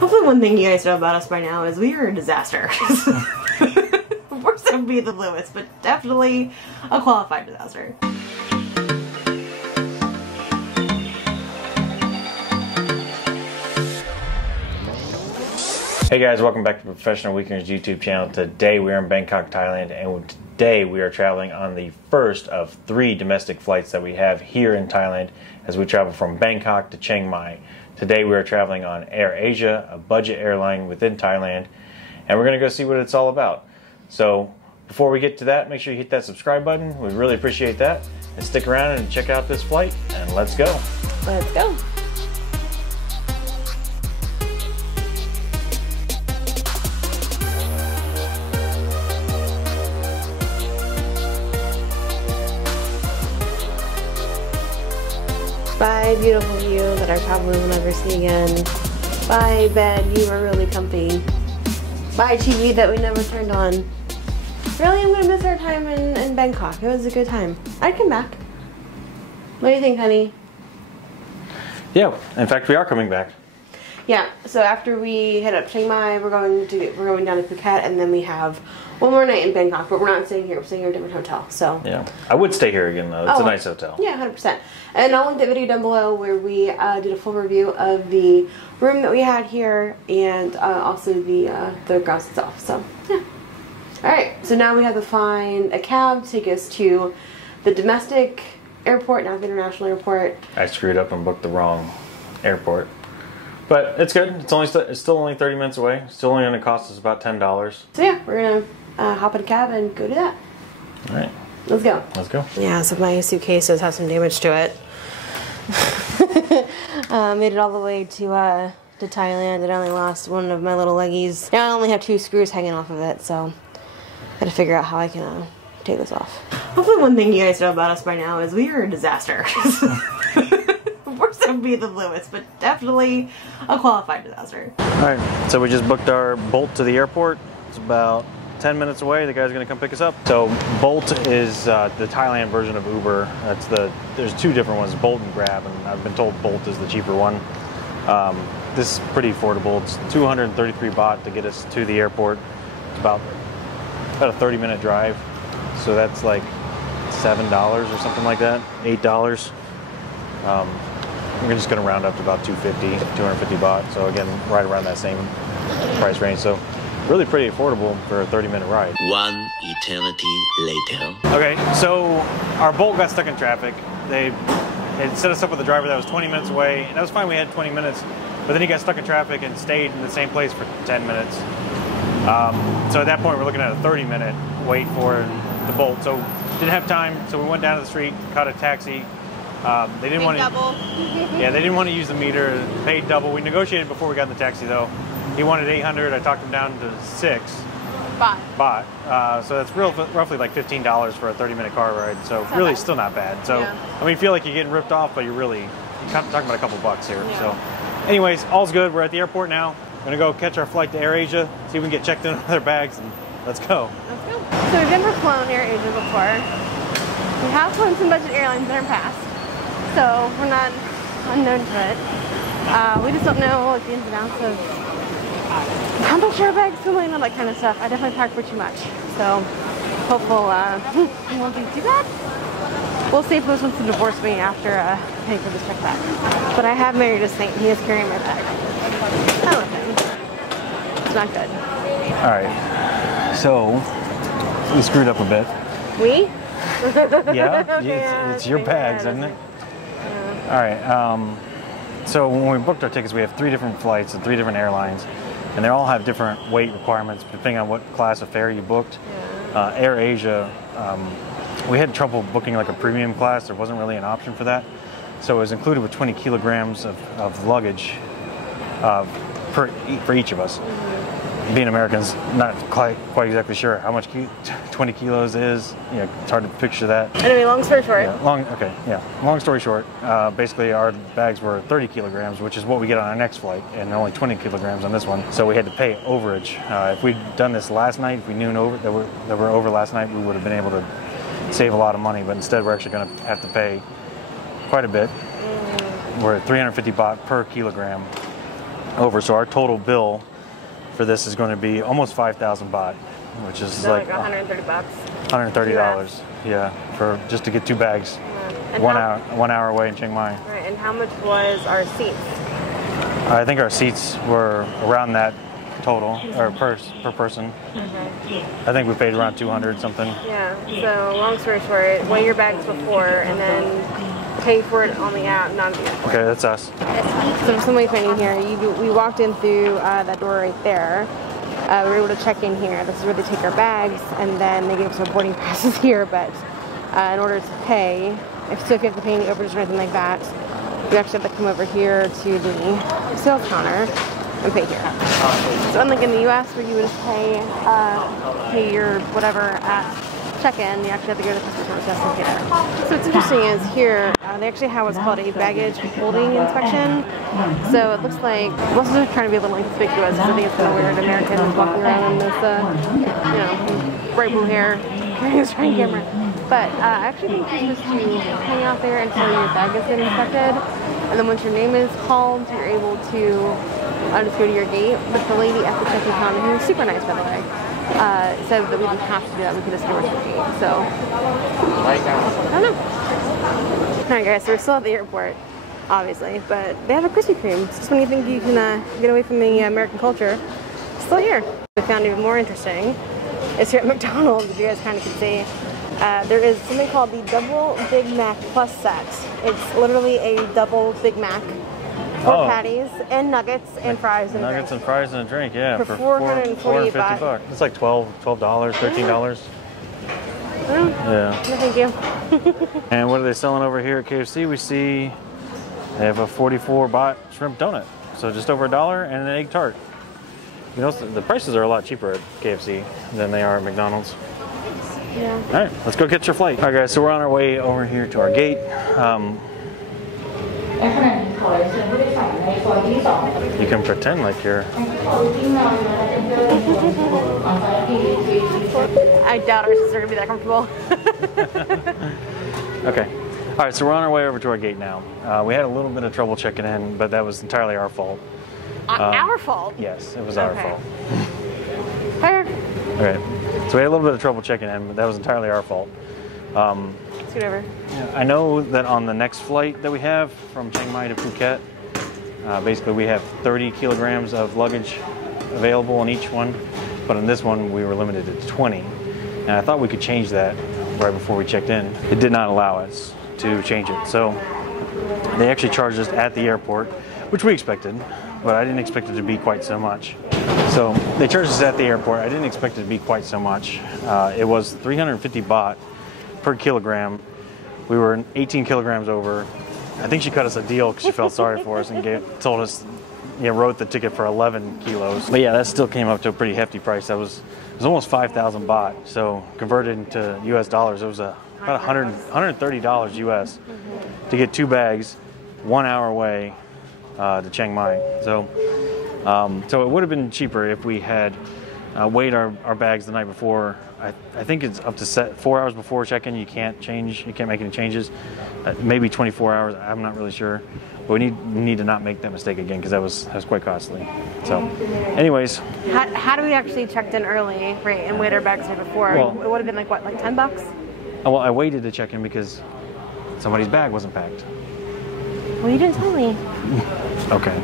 Hopefully one thing you guys know about us by now is we are a disaster. Worse than be the Lewis, but definitely a qualified disaster. Hey guys, welcome back to Professional Weekenders YouTube channel. Today we are in Bangkok, Thailand, and today we are traveling on the first of 3 domestic flights that we have here in Thailand as we travel from Bangkok to Chiang Mai. Today we are traveling on AirAsia, a budget airline within Thailand, and we're going to go see what it's all about. So before we get to that, make sure you hit that subscribe button. We really appreciate that. And stick around and check out this flight, and let's go. Let's go. Bye, beautiful view that our travelers will never see again. Bye, bed, you were really comfy. Bye, TV that we never turned on. Really, I'm gonna miss our time in Bangkok. It was a good time. I'd come back. What do you think, honey? Yeah, in fact, we are coming back. Yeah, so after we head up Chiang Mai, we're going down to Phuket, and then we have one more night in Bangkok, but we're not staying here. We're staying in a different hotel. So yeah, I would stay here again though. It's a nice hotel. Yeah, 100%. And I'll link the video down below where we did a full review of the room that we had here and also the grounds itself. So yeah. All right. So now we have to find a cab to take us to the domestic airport, not the international airport. I screwed up and booked the wrong airport. But it's good. It's still only 30 minutes away. Still only going to cost us about $10. So yeah, we're going to hop in a cab and go do that. All right. Let's go. Let's go. Yeah, so my suitcase has had some damage to it. Made it all the way to Thailand. It only lost one of my little leggies. Now I only have 2 screws hanging off of it, so I gotta figure out how I can take this off. Hopefully one thing you guys know about us by now is we are a disaster. Worse than be the Lewis, but definitely a qualified disaster. Alright, so we just booked our Bolt to the airport. It's about 10 minutes away. The guy's gonna come pick us up. So Bolt is the Thailand version of Uber. There's 2 different ones, Bolt and Grab, and I've been told Bolt is the cheaper one. This is pretty affordable. It's 233 baht to get us to the airport. It's about a 30-minute drive. So that's like $7 or something like that, $8. We're just going to round up to about 250 baht. So again, right around that same price range. So really pretty affordable for a 30-minute ride. One eternity later. Okay, so our Bolt got stuck in traffic. They set us up with a driver that was 20 minutes away, and that was fine. We had 20 minutes, but then he got stuck in traffic and stayed in the same place for 10 minutes. So at that point, we're looking at a 30-minute wait for the Bolt. So didn't have time, so we went down to the street, caught a taxi. They didn't want to. Double. Yeah, they didn't want to use the meter. Paid double. We negotiated before we got in the taxi though. He wanted 800. I talked him down to 6 baht. So that's roughly like $15 for a 30-minute car ride. So really, still not bad. So yeah. I mean, you feel like you're getting ripped off, but you're talking about a couple bucks here. Yeah. So, anyways, all's good. We're at the airport now. We're gonna go catch our flight to AirAsia. See if we can get checked in with their bags, and let's go. Let's go. So we've never flown AirAsia before. We have flown some budget airlines in our past. So we're not unknown to it. We just don't know like the ins and outs of how much our bags filling and all that kind of stuff. I definitely packed for too much. So hopeful it won't be too bad. We'll see if Lewis wants to divorce me after paying for this check back. But I have married a saint. He is carrying my bag. I love him. It's not good. Alright. So we screwed up a bit. We? Yeah, Okay, it's your bags, isn't it? All right, so when we booked our tickets, we have 3 different flights and 3 different airlines, and they all have different weight requirements depending on what class of fare you booked. AirAsia, we had trouble booking like a premium class. There wasn't really an option for that, so it was included with 20 kilograms of luggage for each of us. Being Americans, not quite exactly sure how much 20 kilos is. You know, it's hard to picture that. Anyway, long story short. Yeah, long story short, basically our bags were 30 kilograms, which is what we get on our next flight, and only 20 kilograms on this one. So we had to pay overage. If we'd done this last night, if we knew that we're over last night, we would have been able to save a lot of money. But instead, we're actually going to have to pay quite a bit. We're at 350 baht per kilogram. over. So our total bill for this is going to be almost 5,000 baht, which is So like $130 bucks. $130. Yeah, for just to get 2 bags. And 1 hour away in Chiang Mai. Right, and how much was our seats? I think our seats were around that total, or per person. Okay. I think we paid around 200 something. Yeah, so long story short, weigh your bags before and then pay for it on the app, not at the airport. Okay, that's us. So there's some wayfinding here. We walked in through that door right there. We were able to check in here. This is where they take our bags, and then they gave us our boarding passes here, but in order to pay, if you have to pay any overage or anything like that, you actually have to come over here to the sales counter and pay here. So unlike in the US where you would just pay your whatever at check-in, you actually have to go to the customer service desk and pay there. So what's interesting is here, they actually have what's called a baggage holding inspection. So it looks like, most of them are trying to be a little inconspicuous, because I think it's kind of weird Americans walking around in this, bright blue hair, carrying a trying camera. But I actually think you're supposed to hang out there until your bag is getting inspected. And then once your name is called, you're able to just go to your gate. But the lady at the check-in counter, who was super nice by the way, said that we didn't have to do that. We could just go to the gate. So, I don't know. Alright guys, so we're still at the airport, obviously. But they have a Krispy Kreme. It's just when you think you can get away from the American culture, it's still here. What I found even more interesting is here at McDonald's, if you guys kind of can see. There is something called the Double Big Mac Plus set. It's literally a double Big Mac, 4 patties, and nuggets, and fries, and nuggets and fries and a drink, yeah. For 448 baht. It's like $12, $13. Yeah. No, thank you. And what are they selling over here at KFC? We see they have a 44 baht shrimp donut. So just over $1 and an egg tart. You know, the prices are a lot cheaper at KFC than they are at McDonald's. Yeah. All right, let's go get your flight. All right, guys, so we're on our way over here to our gate. You can pretend like you're... I doubt our sisters are going to be that comfortable. Okay. All right, so we're on our way over to our gate now. We had a little bit of trouble checking in, but that was entirely our fault. Our fault? Yes, it was our fault. Fair. Okay. So we had a little bit of trouble checking in, but that was entirely our fault. Scoot over. I know that on the next flight that we have from Chiang Mai to Phuket, basically we have 30 kilograms of luggage available on each one, but on this one we were limited to 20. And I thought we could change that right before we checked in. It did not allow us to change it. So they actually charged us at the airport, which we expected, but I didn't expect it to be quite so much. So they charged us at the airport. I didn't expect it to be quite so much. It was 350 baht per kilogram. We were 18 kilograms over. I think she cut us a deal because she felt sorry for us and told us, wrote the ticket for 11 kilos. But yeah, that still came up to a pretty hefty price. It was almost 5,000 baht. So converted into US dollars, it was about $130 US to get 2 bags, 1 hour away to Chiang Mai. So it would have been cheaper if we had weighed our bags the night before. I think it's up to 4 hours before check-in. You can't make any changes. Maybe 24 hours. I'm not really sure. But we need to not make that mistake again because that was quite costly. So, anyways. How do we actually checked in early, right, and weighed our bags the night before? Well, it would have been like what, like $10? Well, I waited to check in because somebody's bag wasn't packed. Well, you didn't tell me. Okay.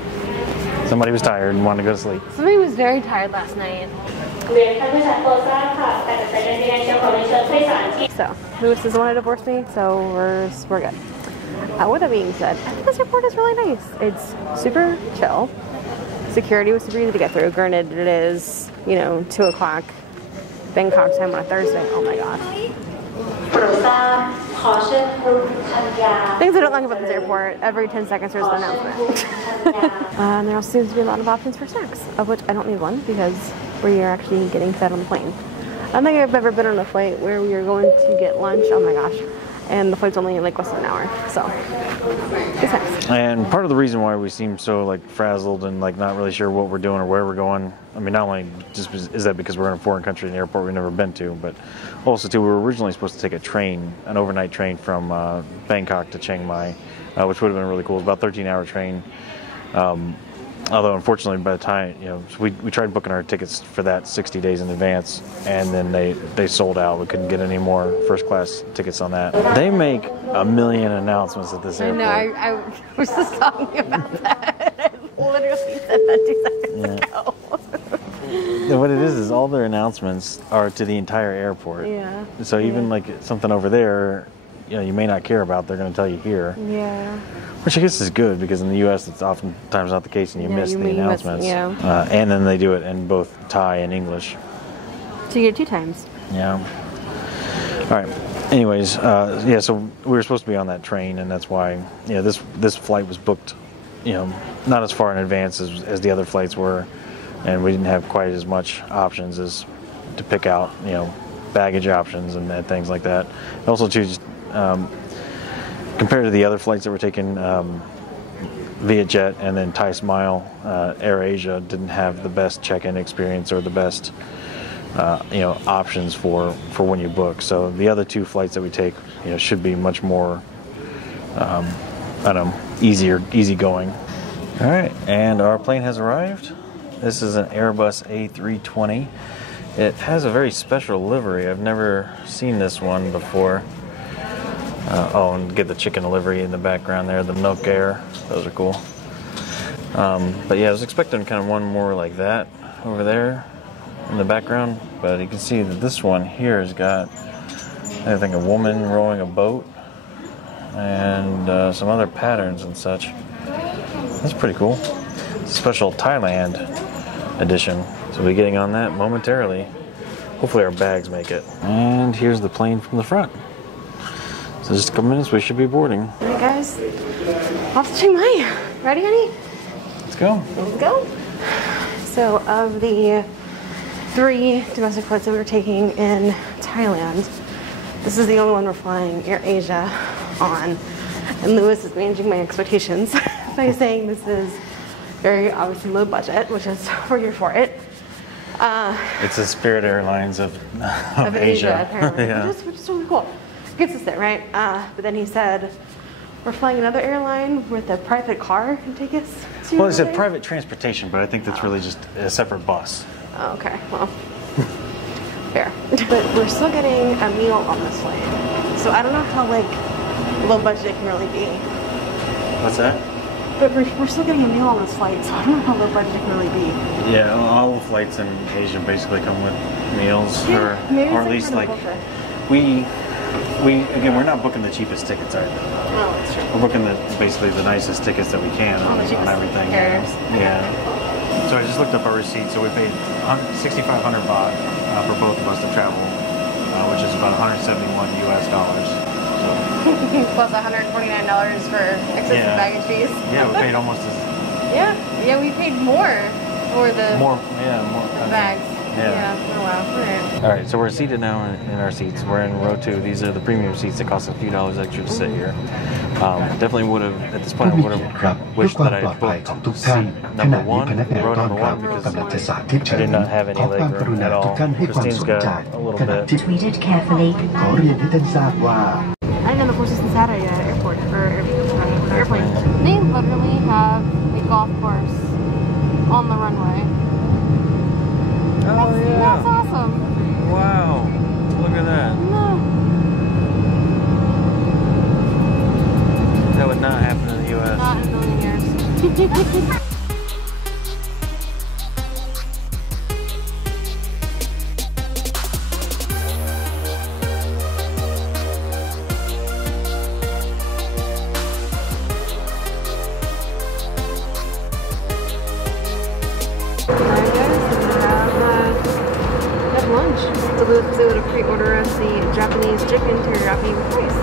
Somebody was tired and wanted to go to sleep. Somebody was very tired last night. So, Lewis doesn't want to divorce me, so we're good. With that being said, I think this airport is really nice. It's super chill. Security was super easy to get through. Granted, it is, 2 o'clock Bangkok time on a Thursday. Oh my gosh. Things I don't like about this airport, every 10 seconds there's an announcement. And there also seems to be a lot of options for snacks, of which I don't need one because we are actually getting fed on the plane. I don't think I've ever been on a flight where we are going to get lunch, oh my gosh, and the flight's only like less than an hour, so it's nice. And part of the reason why we seem so frazzled and not really sure what we're doing or where we're going, I mean, not only just is that because we're in a foreign country, an airport we've never been to, but also too, we were originally supposed to take a train, an overnight train from Bangkok to Chiang Mai, which would have been really cool. It's about a 13-hour train. Although unfortunately, by the time we tried booking our tickets for that 60 days in advance, and then they sold out. We couldn't get any more first class tickets on that. They make a million announcements at this airport. I know. I was just talking about that. I literally said that 2 seconds ago. What it is all their announcements are to the entire airport. Yeah. So even like something over there, you may not care about, they're going to tell you here. Yeah. Which I guess is good, because in the U.S. it's oftentimes not the case, and you miss the announcements. And then they do it in both Thai and English. So you get it 2 times. Yeah. All right. Anyways, so we were supposed to be on that train, and that's why this flight was booked, not as far in advance as the other flights were, and we didn't have quite as much options as to pick out, baggage options and things like that. Also, too, just, compared to the other flights that were taken via jet and then Thai Smile, AirAsia didn't have the best check-in experience or the best options for when you book. So the other 2 flights that we take should be much more easygoing. All right, and our plane has arrived. This is an Airbus A320. It has a very special livery. I've never seen this one before. And get the chicken livery in the background there, the Milk Air. Those are cool. But yeah, I was expecting kind of one more like that over there in the background. But you can see that this one here has got, I think, a woman rowing a boat and some other patterns and such. That's pretty cool. It's a special Thailand edition. So we'll be getting on that momentarily. Hopefully our bags make it. And here's the plane from the front. So just a couple minutes, we should be boarding. All right, guys. Off to Chiang Mai. Ready, honey? Let's go. Let's go. So of the 3 domestic flights that we were taking in Thailand, this is the only one we're flying AirAsia on. And Lewis is managing my expectations by saying this is very obviously low budget, which is we're here for it. It's the Spirit Airlines of Asia, apparently, yeah. which is really cool. Gets us there, right? But then he said, we're flying another airline with a private car to take us to. Well, he said private transportation, but I think that's really just a separate bus. Oh, okay. Well, fair. But we're still getting a meal on this flight. So I don't know how, low budget it can really be. What's that? But we're still getting a meal on this flight, so I don't know how low budget it can really be. Yeah, all the flights in Asia basically come with meals, or at least we're not booking the cheapest tickets either. Oh, that's true. We're booking basically the nicest tickets that we can on everything. Yeah. So I just looked up our receipt. So we paid 6,500 baht for both of us to travel, which is about 171 US dollars. So. Plus $149 for excessive baggage fees. Yeah, we paid almost as. Yeah, we paid more for the more bags. Yeah. Oh wow. All right, so we're seated now in our seats. We're in row 2. These are the premium seats that cost a few dollars extra to sit here. Definitely would have, at this point, I would have wished that I had booked seat number 1, row number 1, because I did not have any leg room at all. Christine's got a little bit. Tweeted carefully. ขอเรียนให้ท่านทราบว่า I'm in the closest Saturday airport or airplane. They literally have a golf course on the runway. Oh yeah. That's awesome. Wow. Look at that. No. That would not happen in the US. Not in a million years. So we was able to pre-order us the Japanese chicken teriyaki with rice.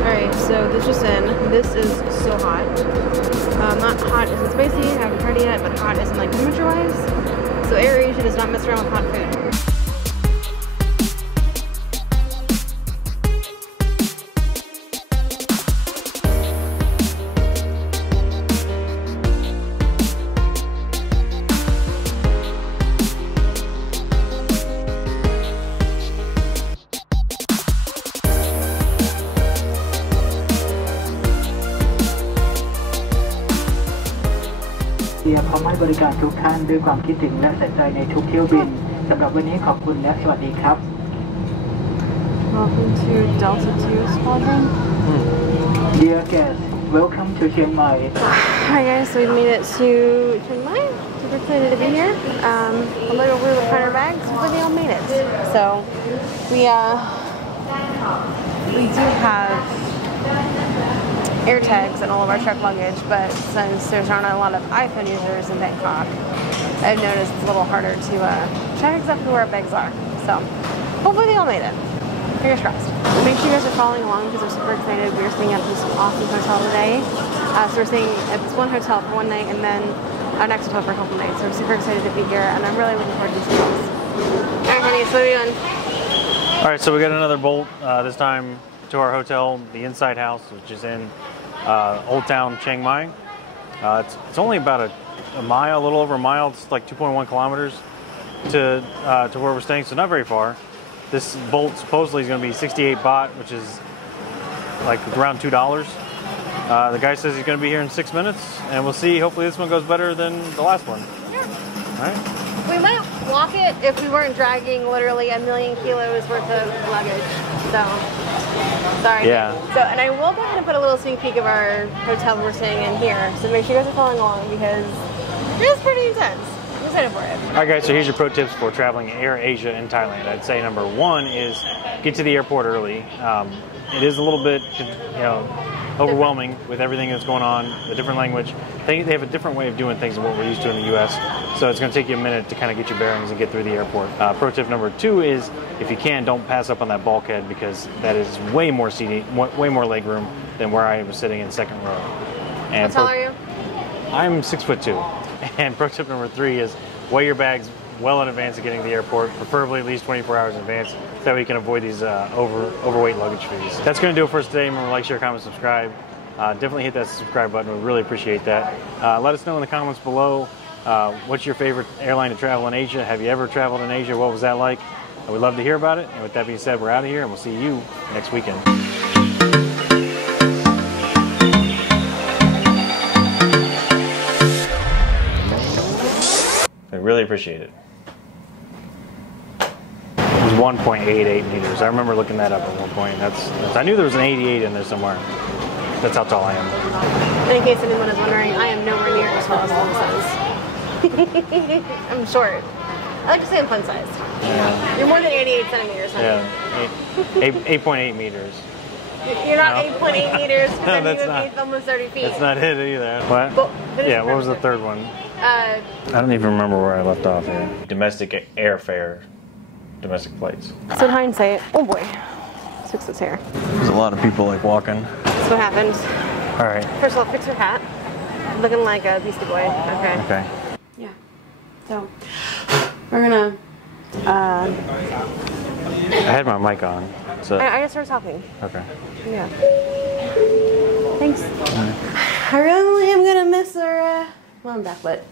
Alright, so this just in. This is so hot. Not hot as in spicy, I haven't tried it yet, but hot as in temperature-wise. So AirAsia does not mess around with hot food. บริการทุกท่านด้วยความคิดถึงและใส่ใจในทุกเที่ยวบินสำหรับวันนี้ขอบคุณและสวัสดีครับ Welcome to Delta 2 Squadron. Dear guests, welcome to Chiang Mai. Alright guys, so we made it to Chiang Mai. Super excited to be here. A little weird with our bags, but we all made it. So we do have air tags in all of our truck luggage, but since there's not a lot of iPhone users in Bangkok, I've noticed it's a little harder to track exactly where our bags are. So hopefully they all made it. Fingers crossed. Make sure you guys are following along because we're super excited. We're staying at this awesome hotel today. So we're staying at this one hotel for one night and then our next hotel for a couple nights. So we're super excited to be here and I'm really looking forward to these things. Alright honey, so what are we doing? Alright, so we got another bolt, this time to our hotel, the Inside House, which is in Old Town Chiang Mai. It's only about a mile, a little over a mile. It's like 2.1 kilometers to where we're staying, so not very far. This bolt supposedly is going to be 68 baht, which is like around $2. The guy says he's going to be here in 6 minutes, and we'll see. Hopefully this one goes better than the last one. Yeah. All right. We might walk it if we weren't dragging literally 1,000,000 kilos worth of luggage. So, sorry. Yeah. So, and I will go ahead and put a little sneak peek of our hotel we're staying in here. So make sure you guys are following along because it is pretty intense. I'm excited for it. All right, guys, so here's your pro tips for traveling Air Asia in Thailand. I'd say number one is get to the airport early. It is a little bit, overwhelming with everything that's going on, the different language. They have a different way of doing things than what we're used to in the U.S., so it's going to take you a minute to kind of get your bearings and get through the airport. Pro tip number two is, if you can, don't pass up on that bulkhead because that is way more seating, way more leg room than where I was sitting in second row. And How tall are you? I'm 6'2". And pro tip number three is weigh your bags well in advance of getting to the airport, preferably at least 24 hours in advance, so that way you can avoid these overweight luggage fees. That's going to do it for us today. Remember, like, share, comment, subscribe. Definitely hit that subscribe button. We really appreciate that. Let us know in the comments below what's your favorite airline to travel in Asia. Have you ever traveled in Asia? What was that like? We'd love to hear about it. And with that being said, we're out of here, and we'll see you next weekend. I really appreciate it. It was 1.88 meters. I remember looking that up at one point. I knew there was an 88 in there somewhere. That's how tall I am. In case anyone is wondering, I am nowhere near as tall as Plum size. I'm short. I like to say I'm fun sized. Yeah. You're more than 88 centimeters, honey. Yeah, 8.8 meters. You're not 8.8 meters, because then that's you would not. be almost 30 feet. That's not it either. What? But Yeah, what was the third one? I don't even remember where I left off here. Domestic airfare. Domestic flights. So in hindsight, oh boy, let's fix this hair. There's a lot of people like walking. That's what happened. All right. First of all, fix your hat. Looking like a Beastie Boy. Okay. Okay. Yeah. So we're gonna. I had my mic on. So. I just started talking. Okay. Yeah. Thanks. I really am gonna miss our. Well, I'm back, but